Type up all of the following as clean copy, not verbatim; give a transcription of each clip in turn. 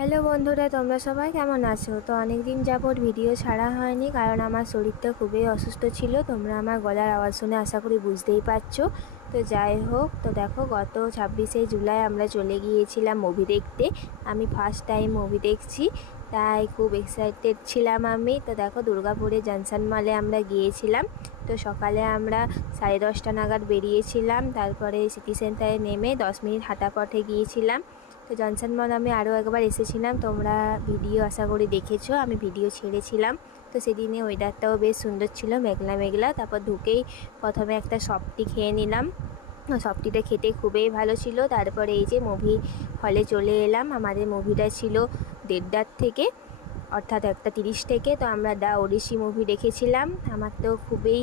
Hello বন্ধুরা, তোমরা সবাই কেমন আছো? তো অনেক দিন যাবত ভিডিও ছাড়া হয়নি, কারণ আমার শরীরটা খুবই অসুস্থ ছিল। তোমরা আমার গলার আওয়াজ শুনে আশা করি বুঝতেই পারছো। তো যাই হোক, তো দেখো গত 26শে জুলাই আমরা চলে গিয়েছিলাম মুভি দেখতে। আমি ফার্স্ট টাইম মুভি দেখছি, তাই খুব এক্সাইটেড ছিলাম আমি। তো দেখো দুর্গাপুরে জনসন মলে আমরা গিয়েছিলাম। তো সকালে আমরা 10:30 নাগাদ বেরিয়েছিলাম, তারপরে সিটি সেন্টারে নেমে 10 মিনিট হাঁটা পথে গিয়েছিলাম। তো জনসন মল আমি আরও একবার এসেছিলাম, তোমরা ভিডিও আশা করি দেখেছো, আমি ভিডিও ছেড়েছিলাম। তো সেদিনে ওয়েদারটাও বেশ সুন্দর ছিল, মেঘলা মেঘলা। তারপর ঢুকেই প্রথমে একটা সফটি খেয়ে নিলাম। সফটিটা খেতে খুবই ভালো ছিল। তারপরে এই যে মুভি হলে চলে এলাম। আমাদের মুভিটা ছিল 1:30 থেকে, অর্থাৎ 1:30 থেকে। তো আমরা দ্য ওডিসি মুভি দেখেছিলাম। আমার তো খুবই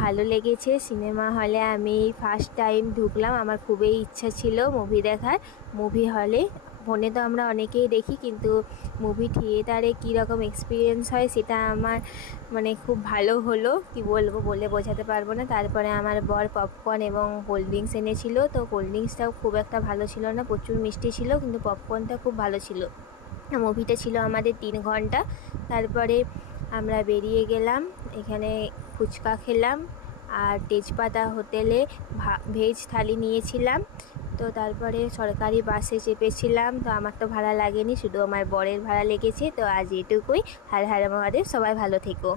ভালো লেগেছে। সিনেমা হলে আমি ফার্স্ট টাইম ঢুকলাম, আমার খুবই ইচ্ছা ছিল মুভি দেখার। মুভি হলে, ফোনে তো আমরা অনেকেই দেখি, কিন্তু মুভি থিয়েটারে কীরকম এক্সপিরিয়েন্স হয় সেটা আমার খুব ভালো হলো। কি বলবো, বলে বোঝাতে পারবো না। তারপরে আমার বর পপকর্ন এবং কোল্ড ড্রিঙ্কস এনেছিল। তো কোল্ড ড্রিঙ্কসটাও খুব একটা ভালো ছিল না, প্রচুর মিষ্টি ছিল, কিন্তু পপকর্নটা খুব ভালো ছিল। মুভিটা ছিল আমাদের 3 ঘন্টা। তারপরে আমরা বেরিয়ে গেলাম, এখানে ফুচকা খেলাম আর তেজপাতা হোটেলে ভেজ থালি নিয়েছিলাম। তো তারপরে সরকারি বাসে চেপেছিলাম। তো আমার তো ভাড়া লাগেনি, শুধু আমার বরের ভাড়া লেগেছে। তো আজ এটুকুই। হর হর মহাদেব, সবাই ভালো থেকো।